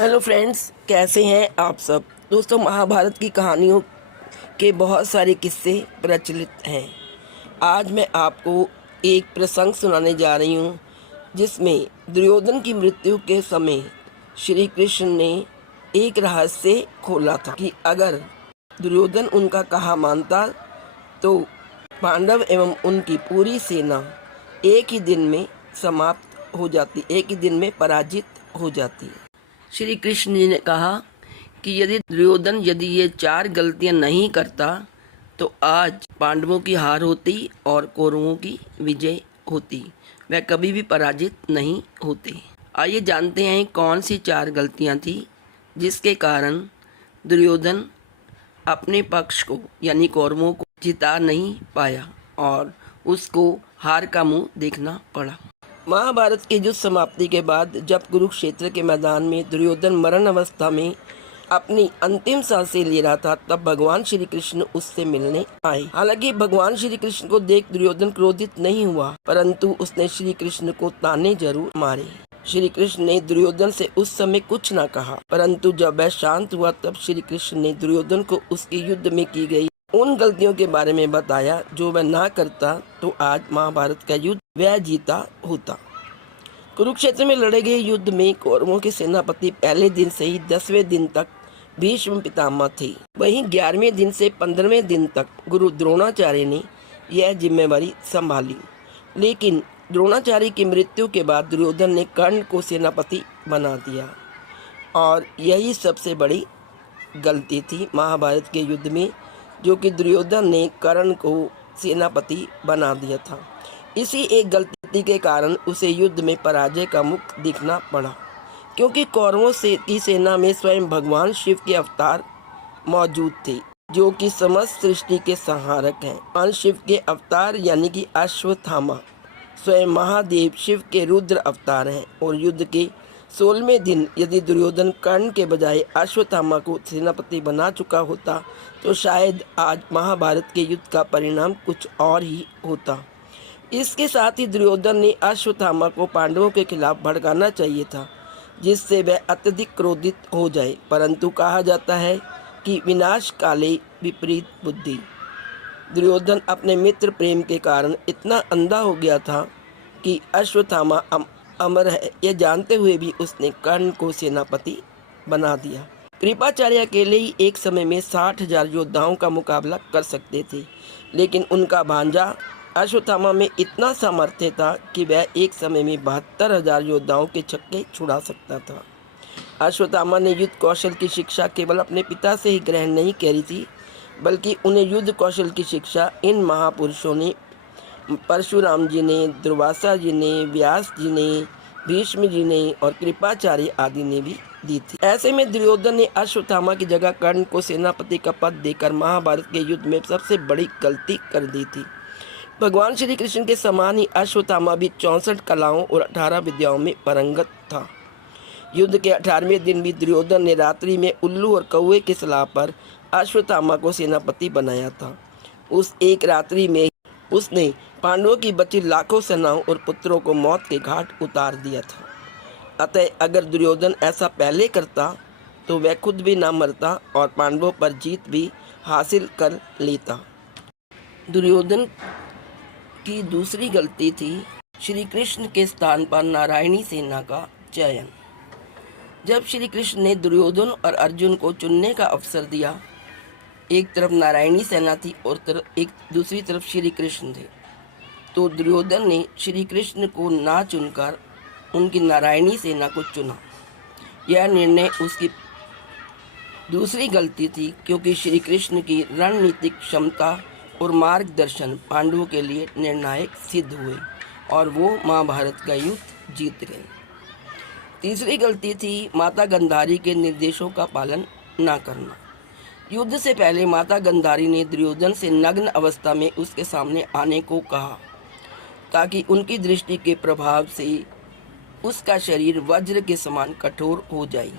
Hello friends, कैसे हैं आप सब। दोस्तों, महाभारत की कहानियों के बहुत सारे किस्से प्रचलित हैं। आज मैं आपको एक प्रसंग सुनाने जा रही हूँ जिसमें दुर्योधन की मृत्यु के समय श्री कृष्ण ने एक रहस्य खोला था कि अगर दुर्योधन उनका कहा मानता तो पांडव एवं उनकी पूरी सेना एक ही दिन में समाप्त हो जाती, एक ही दिन में पराजित हो जाती। श्री कृष्ण जी ने कहा कि यदि ये 4 गलतियां नहीं करता तो आज पांडवों की हार होती और कौरवों की विजय होती। वह कभी भी पराजित नहीं होते। आइए जानते हैं कौन सी 4 गलतियां थी जिसके कारण दुर्योधन अपने पक्ष को यानी कौरवों को जिता नहीं पाया और उसको हार का मुंह देखना पड़ा। महाभारत की युद्ध समाप्ति के बाद जब कुरुक्षेत्र के मैदान में दुर्योधन मरण अवस्था में अपनी अंतिम सांसें ले रहा था, तब भगवान श्री कृष्ण उससे मिलने आए। हालांकि भगवान श्री कृष्ण को देख दुर्योधन क्रोधित नहीं हुआ, परंतु उसने श्री कृष्ण को ताने जरूर मारे। श्री कृष्ण ने दुर्योधन से उस समय कुछ न कहा, परंतु जब वह शांत हुआ तब श्री कृष्ण ने दुर्योधन को उसके युद्ध में की गई उन गलतियों के बारे में बताया जो वह ना करता तो आज महाभारत का युद्ध वह जीता होता। कुरुक्षेत्र में लड़े गए युद्ध में कौरवों के सेनापति पहले दिन से ही 10वें दिन तक भीष्म पितामह थे। वहीं 11वें दिन से 15वें दिन तक गुरु द्रोणाचार्य ने यह जिम्मेवारी संभाली। लेकिन द्रोणाचार्य की मृत्यु के बाद दुर्योधन ने कर्ण को सेनापति बना दिया और यही सबसे बड़ी गलती थी महाभारत के युद्ध में, जो कि दुर्योधन ने कर्ण को सेनापति बना दिया था। इसी एक गलती के कारण उसे युद्ध में पराजय का मुख दिखना पड़ा, क्योंकि कौरवों की सेना में स्वयं भगवान शिव के अवतार मौजूद थे, जो कि समस्त सृष्टि के संहारक हैं। भगवान शिव के अवतार यानी कि अश्वत्थामा स्वयं महादेव शिव के रुद्र अवतार हैं और युद्ध के 16वें दिन यदि दुर्योधन कर्ण के बजाय अश्वत्थामा को सेनापति बना चुका होता तो शायद आज महाभारत के युद्ध का परिणाम कुछ और ही होता। इसके साथ ही दुर्योधन ने अश्वत्थामा को पांडवों के खिलाफ भड़काना चाहिए था, जिससे वह अत्यधिक क्रोधित हो जाए, परंतु कहा जाता है कि विनाश काले विपरीत बुद्धि। दुर्योधन अपने मित्र प्रेम के कारण इतना अंधा हो गया था कि अश्वत्थामा अमर है यह जानते हुए भी उसने कर्ण को सेनापति बना दिया। कृपाचार्य अकेले ही एक समय में 60,000 योद्धाओं का मुकाबला कर सकते थे, लेकिन उनका भांजा अश्वत्थामा में इतना सामर्थ्य था कि वह एक समय में 72,000 योद्धाओं के छक्के छुड़ा सकता था। अश्वत्थामा ने युद्ध कौशल की शिक्षा केवल अपने पिता से ही ग्रहण नहीं करी थी, बल्कि उन्हें युद्ध कौशल की शिक्षा इन महापुरुषों ने, परशुराम जी ने, दुर्वासा जी ने, व्यास जी ने, भीष्म जी ने और कृपाचार्य आदि ने भी दी थी। ऐसे में दुर्योधन ने अश्वत्थामा की जगह कर्ण को सेनापति का पद देकर महाभारत के युद्ध में सबसे बड़ी गलती कर दी थी। भगवान श्री कृष्ण के समान ही अश्वत्थामा भी 64 कलाओं और 18 विद्याओं में पारंगत था। युद्ध के 18वें दिन भी दुर्योधन ने रात्रि में उल्लू और कौवे की सलाह पर अश्वत्थामा को सेनापति बनाया था। उस एक रात्रि में उसने पांडवों की बची लाखों सेनाओं और पुत्रों को मौत के घाट उतार दिया था। अतः अगर दुर्योधन ऐसा पहले करता तो वह खुद भी ना मरता और पांडवों पर जीत भी हासिल कर लेता। दुर्योधन की दूसरी गलती थी श्री कृष्ण के स्थान पर नारायणी सेना का चयन। जब श्री कृष्ण ने दुर्योधन और अर्जुन को चुनने का अवसर दिया, एक तरफ नारायणी सेना थी और दूसरी तरफ श्री कृष्ण थे, तो दुर्योधन ने श्री कृष्ण को ना चुनकर उनकी नारायणी सेना को चुना। यह निर्णय उसकी दूसरी गलती थी, क्योंकि श्री कृष्ण की रणनीतिक क्षमता और मार्गदर्शन पांडवों के लिए निर्णायक सिद्ध हुए और वो महाभारत का युद्ध जीत गए। तीसरी गलती थी माता गांधारी के निर्देशों का पालन न करना। युद्ध से पहले माता गांधारी ने दुर्योधन से नग्न अवस्था में उसके सामने आने को कहा, ताकि उनकी दृष्टि के प्रभाव से उसका शरीर वज्र के समान कठोर हो जाए।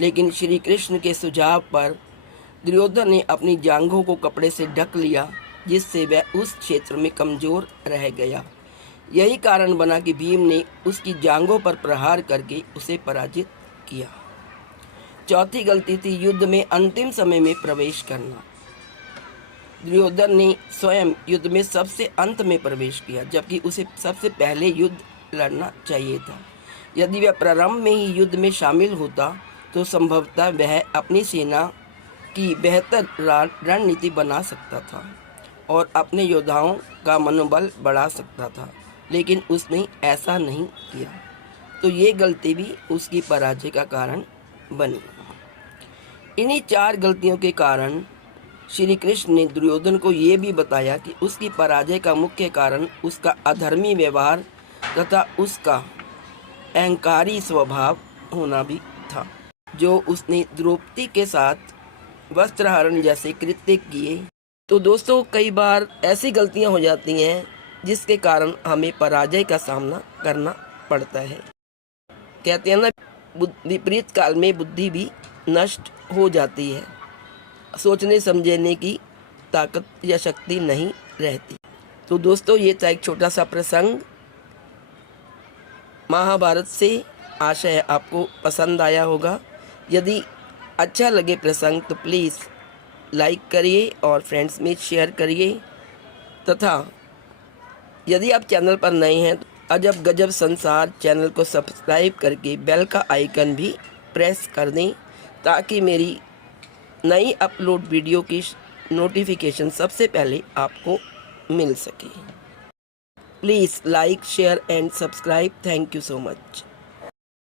लेकिन श्री कृष्ण के सुझाव पर दुर्योधन ने अपनी जांघों को कपड़े से ढक लिया, जिससे वह उस क्षेत्र में कमजोर रह गया। यही कारण बना कि भीम ने उसकी जांघों पर प्रहार करके उसे पराजित किया। चौथी गलती थी युद्ध में अंतिम समय में प्रवेश करना। दुर्योधन ने स्वयं युद्ध में सबसे अंत में प्रवेश किया, जबकि उसे सबसे पहले युद्ध लड़ना चाहिए था। यदि वह प्रारंभ में ही युद्ध में शामिल होता तो संभवतः वह अपनी सेना की बेहतर रणनीति बना सकता था और अपने योद्धाओं का मनोबल बढ़ा सकता था, लेकिन उसने ऐसा नहीं किया, तो ये गलती भी उसकी पराजय का कारण बनी। इन्हीं 4 गलतियों के कारण श्री कृष्ण ने दुर्योधन को ये भी बताया कि उसकी पराजय का मुख्य कारण उसका अधर्मी व्यवहार तथा उसका अहंकारी स्वभाव होना भी था, जो उसने द्रौपदी के साथ वस्त्रहरण जैसे कृत्य किए। तो दोस्तों, कई बार ऐसी गलतियां हो जाती हैं जिसके कारण हमें पराजय का सामना करना पड़ता है। कहते हैं ना, विपरीत काल में बुद्धि भी नष्ट हो जाती है, सोचने समझने की ताकत या शक्ति नहीं रहती। तो दोस्तों, ये था एक छोटा सा प्रसंग महाभारत से। आशा है आपको पसंद आया होगा। यदि अच्छा लगे प्रसंग तो प्लीज़ लाइक करिए और फ्रेंड्स में शेयर करिए, तथा यदि आप चैनल पर नए हैं तो अजब गजब संसार चैनल को सब्सक्राइब करके बेल का आइकन भी प्रेस कर दें, ताकि मेरी नई अपलोड वीडियो की नोटिफिकेशन सबसे पहले आपको मिल सके। Please like, share and subscribe. Thank you so much.